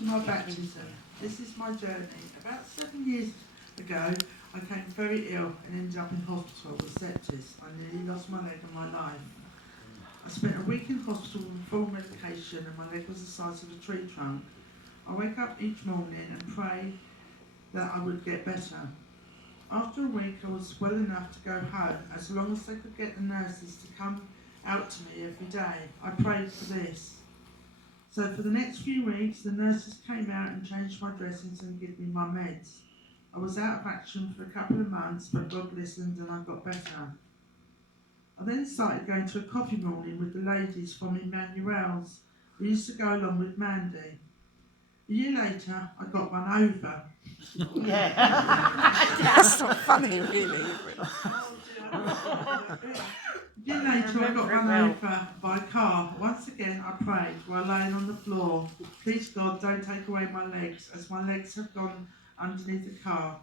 to my baptism. This is my journey. About 7 years ago, I came very ill and ended up in hospital with sepsis. I nearly lost my leg and my life. I spent a week in hospital with full medication and my leg was the size of a tree trunk. I wake up each morning and pray that I would get better. After a week, I was well enough to go home, as long as they could get the nurses to come out to me every day. I prayed for this. So for the next few weeks, the nurses came out and changed my dressings and gave me my meds. I was out of action for a couple of months, but God listened and I got better. I then started going to a coffee morning with the ladies from Emmanuel's. We used to go along with Mandy. A year later, I got run over. That's not funny, really. A year later, I got run over by a car. Once again, I prayed while laying on the floor. Please, God, don't take away my legs, as my legs have gone underneath the car.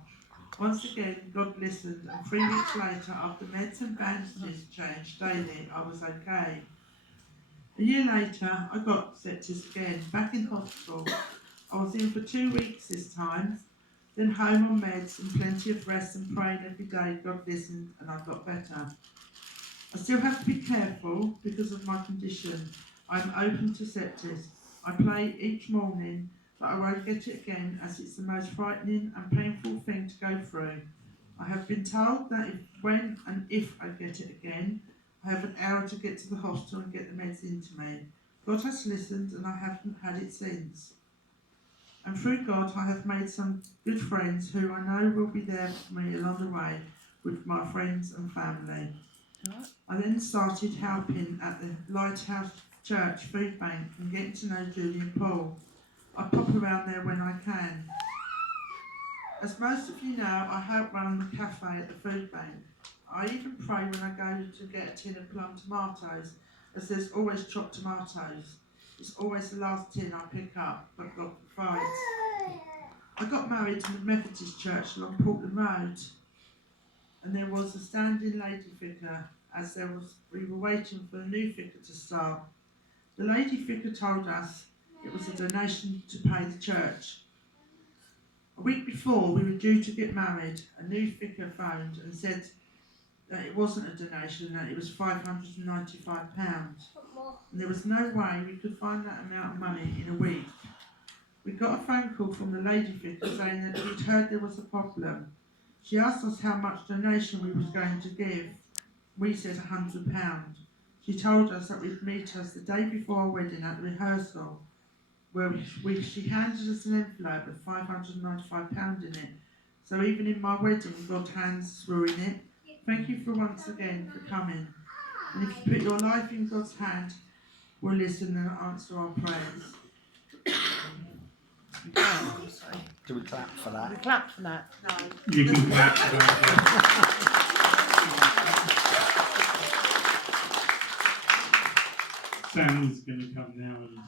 Once again, God listened, and 3 weeks later, after meds and bandages changed daily, I was okay. A year later, I got sepsis again, back in hospital. I was in for 2 weeks this time, then home on meds and plenty of rest and praying every day. God listened and I got better. I still have to be careful because of my condition. I'm open to sepsis. I pray each morning that I won't get it again, as it's the most frightening and painful thing to go through. I have been told that when and if I get it again, I have an hour to get to the hospital and get the meds into me. God has listened and I haven't had it since. And through God, I have made some good friends who I know will be there for me along the way with my friends and family. I then started helping at the Lighthouse Church Food Bank and getting to know Julie and Paul. I pop around there when I can. As most of you know, I help run the cafe at the food bank. I even pray when I go to get a tin of plum tomatoes, as there's always chopped tomatoes. It's always the last tin I pick up, but God provides. I got married in the Methodist church along Portland Road, and there was a standing lady vicar, as we were waiting for the new vicar to start. The lady vicar told us it was a donation to pay the church. A week before we were due to get married, a new vicar phoned and said that it wasn't a donation, that it was £595. And there was no way we could find that amount of money in a week. We got a phone call from the lady vicar saying that she'd heard there was a problem. She asked us how much donation we was going to give. We said £100. She told us that we'd meet us the day before our wedding at the rehearsal, where she handed us an envelope with £595 in it. So even in my wedding, God's hands were in it. Thank you for once again for coming. And if you put your life in God's hand, we'll listen and answer our prayers. Do we clap for that? We clap for that. No. You can clap for that. Sam's going to come now and